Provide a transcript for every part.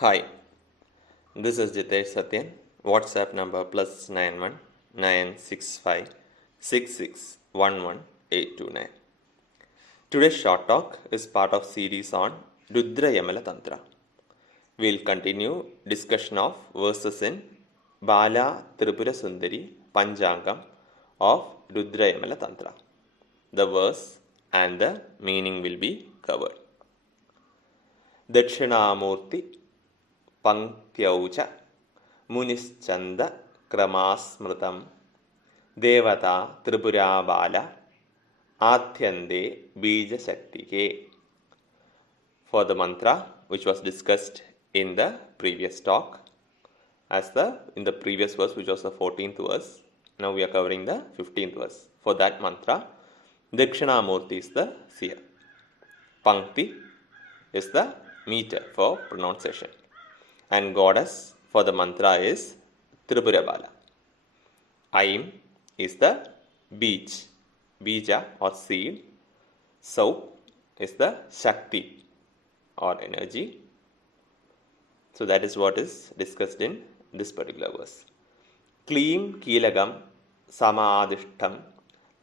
Hi, this is Jitesh Satyan. WhatsApp number +91 965 829. Today's short talk is part of series on Rudra Yamala Tantra. We'll continue discussion of verses in Bala Tripura Sundari Panjangam of Rudra Yamala Tantra. The verse and the meaning will be covered. Dakshinamurti Pankyaucha Munischanda Kramasmritam Devata Tripura Bala Atyande Bija Shaktike. For the mantra which was discussed in the previous talk, in the previous verse which was the 14th verse, now we are covering the 15th verse. For that mantra, Dakshinamurti is the seer. Pankti is the meter for pronunciation. And goddess for the mantra is Tripura Bala. Aim is the beach, bija or seed. Soap is the Shakti or energy. So that is what is discussed in this particular verse. Kleem Kilagam Samadishtam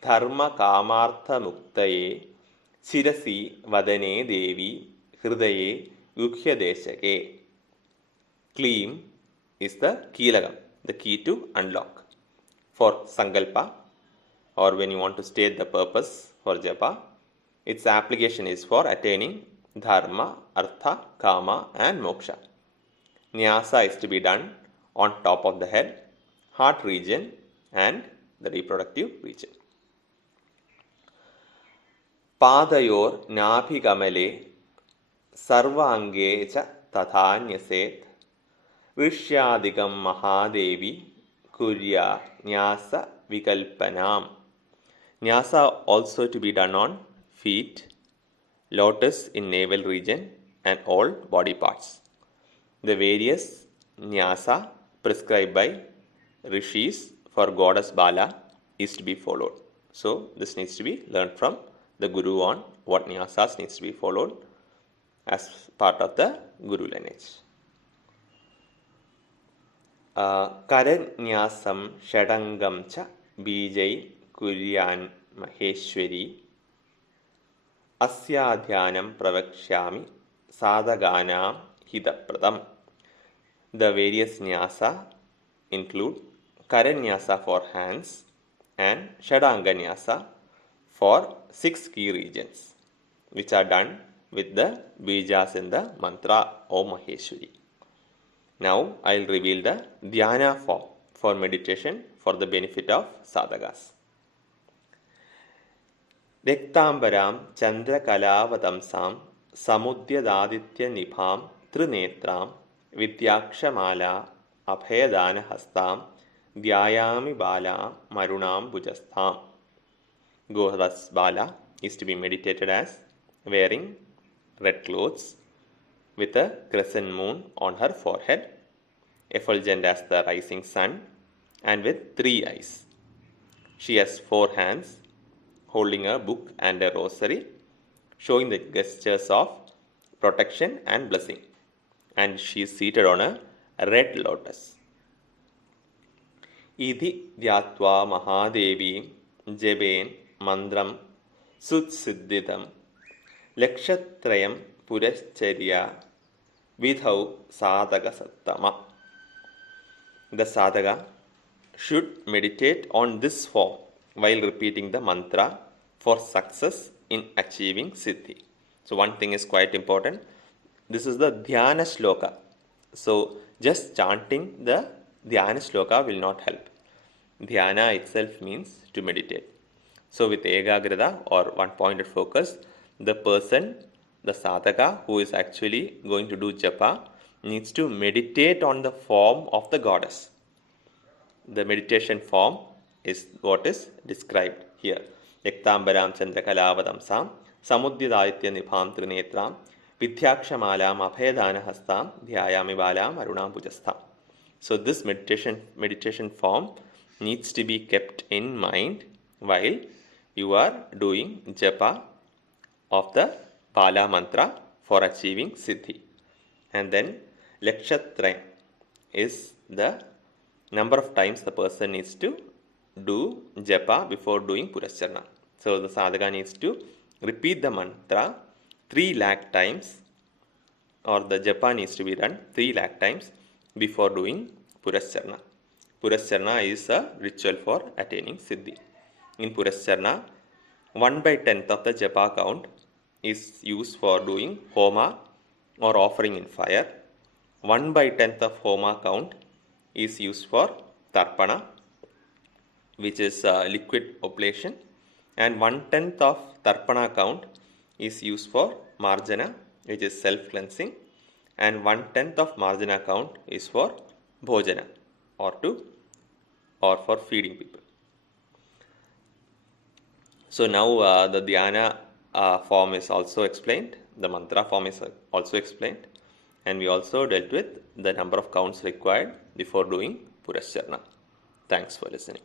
Dharma Kamartha Muktaye Sirasi Vadane Devi Hridaye Yukhya Deshake. Kleem is the Kilagam, the key to unlock. For Sankalpa, or when you want to state the purpose for Japa, its application is for attaining Dharma, Artha, Kama and Moksha. Nyasa is to be done on top of the head, heart region and the reproductive region. Padayor Nabhigamale Sarvange cha Tathanyaseth Vishyadigam Mahadevi Kurya Nyasa Vikalpanam. Nyasa also to be done on feet, lotus in navel region and all body parts. The various nyasa prescribed by rishis for goddess Bala is to be followed. So this needs to be learned from the Guru on what nyasas needs to be followed as part of the Guru lineage. Karanyasam Shadangam cha Bijay Kuryan Maheshwari Asya Dhyanam Pravakshyami Sadhaganam Hidapradam. The various nyasa include Karanyasa for hands and Shadanga nyasa for 6 key regions, which are done with the bijas in the mantra Om Maheshwari. Now I will reveal the dhyana form for meditation for the benefit of sadhakas. Rektambaram Chandra Kalavadamsam Samudyadaditya Nibham Trinetram Vidyakshamala Abhayadana Hastam Dhyayami Bala Marunam Bhujastham. Goddess Bala is to be meditated as wearing red clothes with a crescent moon on her forehead, effulgent as the rising sun, and with 3 eyes. She has 4 hands, holding a book and a rosary, showing the gestures of protection and blessing. And she is seated on a red lotus. Idhi Dhyatva Mahadevi Jeben Mandram Sutsiddhitam Lakshatrayam Purascharya Vidhau Sadhaka Sattama. The sadhaka should meditate on this form while repeating the mantra for success in achieving siddhi. So one thing is quite important. This is the dhyana shloka. So just chanting the dhyana shloka will not help. Dhyana itself means to meditate. So with ekagrata or one pointed focus, the person, the sadhaka who is actually going to do japa needs to meditate on the form of the goddess. The meditation form is what is described here. Yaktambaram Chandrakala Samudyadaditya Nibham Trinetram Vidyaksamalam Abhayadana Hastam Dhyayami Balam Arunam Bhujastham. So this meditation form needs to be kept in mind while you are doing japa of the Bala mantra for achieving siddhi. And then Lakshatrayam is the number of times the person needs to do japa before doing Purascharana. So the sadhaka needs to repeat the mantra 3 lakh times, or the japa needs to be done 3 lakh times before doing Purascharana. Purascharana is a ritual for attaining Siddhi. In Purascharana, 1/10 of the japa count is used for doing homa or offering in fire. 1/10 of homa count is used for tarpana, which is liquid oblation, and 1/10 of tarpana count is used for marjana, which is self-cleansing, and 1/10 of marjana count is for bhojana, or for feeding people. So now the dhyana form is also explained, the mantra form is also explained, and we also dealt with the number of counts required before doing Purascharana. Thanks for listening.